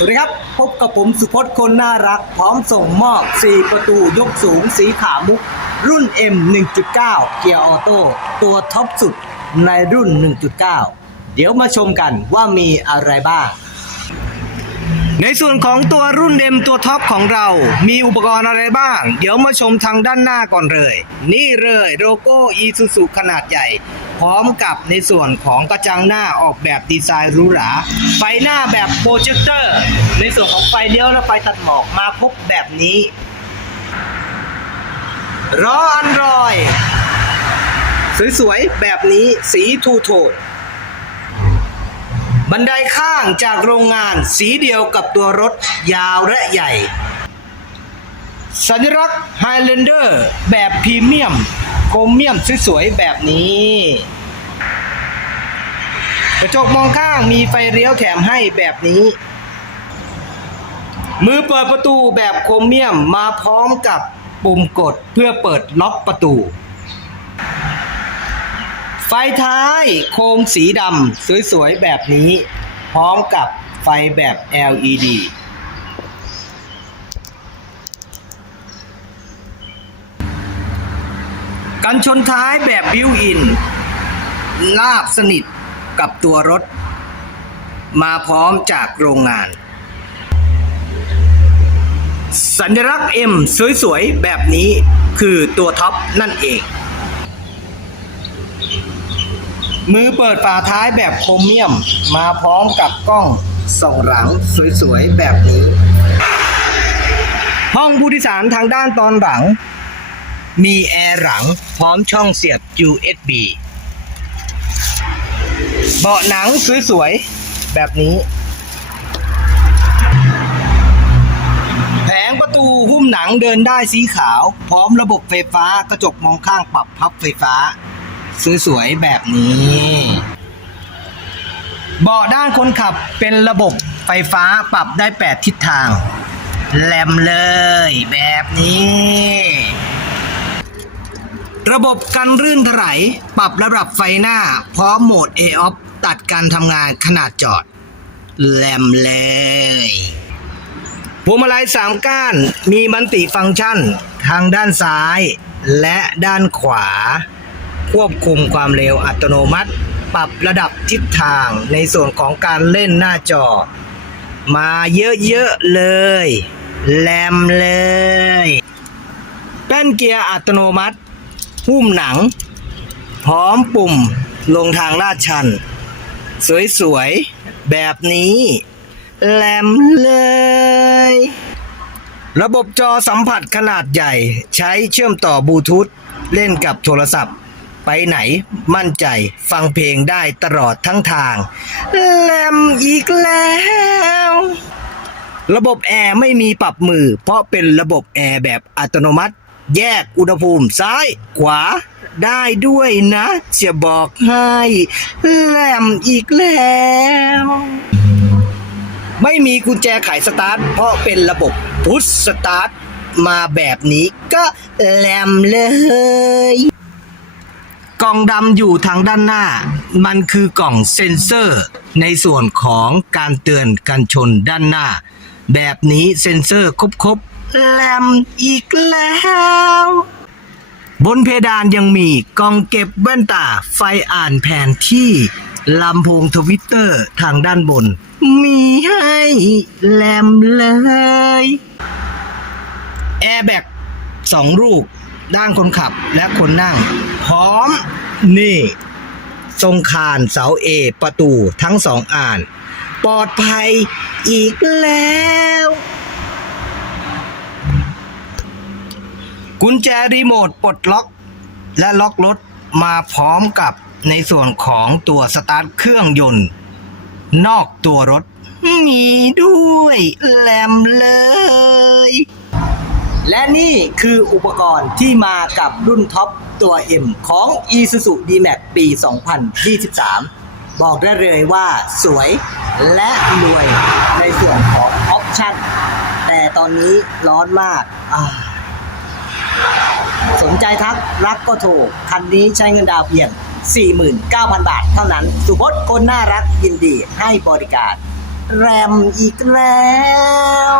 สวัสดีครับ พบกับผมสุพจน์คนน่ารัก พร้อมส่งมอบ 4 ประตูยกสูงสีขาวมุก รุ่น M 1.9 เกียร์ออโต้ตัวท็อปสุดในรุ่น 1.9 เดี๋ยวมาชมกันว่ามีอะไรบ้าง ในส่วนของตัวรุ่นเดมตัวท็อปของเรา มีอุปกรณ์อะไรบ้าง เดี๋ยวมาชมทางด้านหน้าก่อนเลย นี่เลยโลโก้อีซูซูขนาดใหญ่ พร้อมกับในส่วนของกระจังหน้าออกแบบดีไซน์หรูหรา ไฟหน้าแบบโปรเจคเตอร์ ในส่วนของไฟเลี้ยวและไฟตัดหมอกมาครบแบบนี้ล้ออันรอย สวยๆ แบบนี้สีทูโทน บันไดข้างจากโรงงานสีเดียวกับตัวรถยาวและใหญ่ สัญลักษณ์ Highlander แบบพรีเมียมโครเมียมสวยๆแบบนี้ กระจกมองข้างมีไฟเลี้ยวแถมให้แบบนี้ มือเปิดประตูแบบโครเมียมมาพร้อมกับปุ่มกดเพื่อเปิดล็อกประตู ไฟท้ายโคมสีดำสวยๆ แบบนี้ พร้อมกับไฟแบบ LED กันชนท้ายแบบบิวอิน ลาบสนิทกับตัวรถ มาพร้อมจากโรงงาน สัญลักษณ์ M สวยๆ แบบนี้คือตัวท็อปนั่นเอง มือเปิดฝาท้ายแบบโครเมียม มาพร้อมกับกล้องส่องหลังสวยๆ แบบนี้ ห้องผู้โดยสารทางด้านตอนหลัง มีแอร์หลังพร้อมช่องเสียบ USB เบาะหนังสวยๆ แบบนี้ แผงประตูหุ้มหนังเดินได้สีขาว พร้อมระบบไฟฟ้ากระจกมองข้างปรับพับไฟฟ้า สวยๆแบบนี้เบาะด้านคนขับเป็นระบบไฟฟ้าปรับได้ 8 ทิศทาง แลมเลยแบบนี้ ระบบกันรื่นถลายปรับระดับไฟหน้า พร้อมโหมด A-off ตัดการทำงานขนาดจอด แลมเลยพวงมาลัยสามก้านมีมันติฟังก์ชัน ทางด้านซ้ายและด้านขวา ควบคุมความเร็วอัตโนมัติ ปรับระดับทิศทางในส่วนของการเล่นหน้าจอ มาเยอะๆเลย แลมเลย แป้นเกียร์อัตโนมัติ หุ้มหนัง พร้อมปุ่มลงทางลาดชัน สวยๆ แบบนี้ แลมเลย ระบบจอสัมผัสขนาดใหญ่ใช้เชื่อมต่อบลูทูธเล่นกับโทรศัพท์ ไปไหนมั่นใจฟังเพลงได้ตลอดทั้งทางแลมอีกแล้ว ระบบแอร์ไม่มีปรับมือ เพราะเป็นระบบแอร์แบบอัตโนมัติ แยกอุณหภูมิซ้ายขวาได้ด้วยนะ จะบอกให้แลมอีกแล้วไม่มีกุญแจไขสตาร์ท เพราะเป็นระบบพุชสตาร์ท มาแบบนี้ก็แลมเลย กล่องดำอยู่ทางด้านหน้า มันคือกล่องเซ็นเซอร์ ในส่วนของการเตือนกันชนด้านหน้า แบบนี้เซ็นเซอร์ครบๆแลมอีกแล้ว บนเพดานยังมีกล่องเก็บแว่นตาไฟอ่านแผนที่ลำโพงทวิตเตอร์ทางด้านบน มีให้แลมเลยแอร์แบกสองลูกด้านคนขับและคนนั่ง พร้อม นี่ ทรงคานเสาเอ ประตูทั้งสองอ่าน ปลอดภัยอีกแล้ว กุญแจรีโมทปลดล็อก และล็อกรถมาพร้อมกับในส่วนของตัวสตาร์ทเครื่องยนต์ นอกตัวรถ มีด้วยแลมเลย และนี่คืออุปกรณ์ที่มากับรุ่นท็อป ตัว M ของ Isuzu D-Max ปี 2023 บอกได้เลยว่าสวยและรวยในส่วนของออปชั่น แต่ตอนนี้ร้อนมากาสนใจทักรักก็โทร คันนี้ใช้เงินดาวน์เพียง 49,000 บาทเท่านั้น สุพจน์คนน่ารักยินดีให้บริการ แรมอีกแล้ว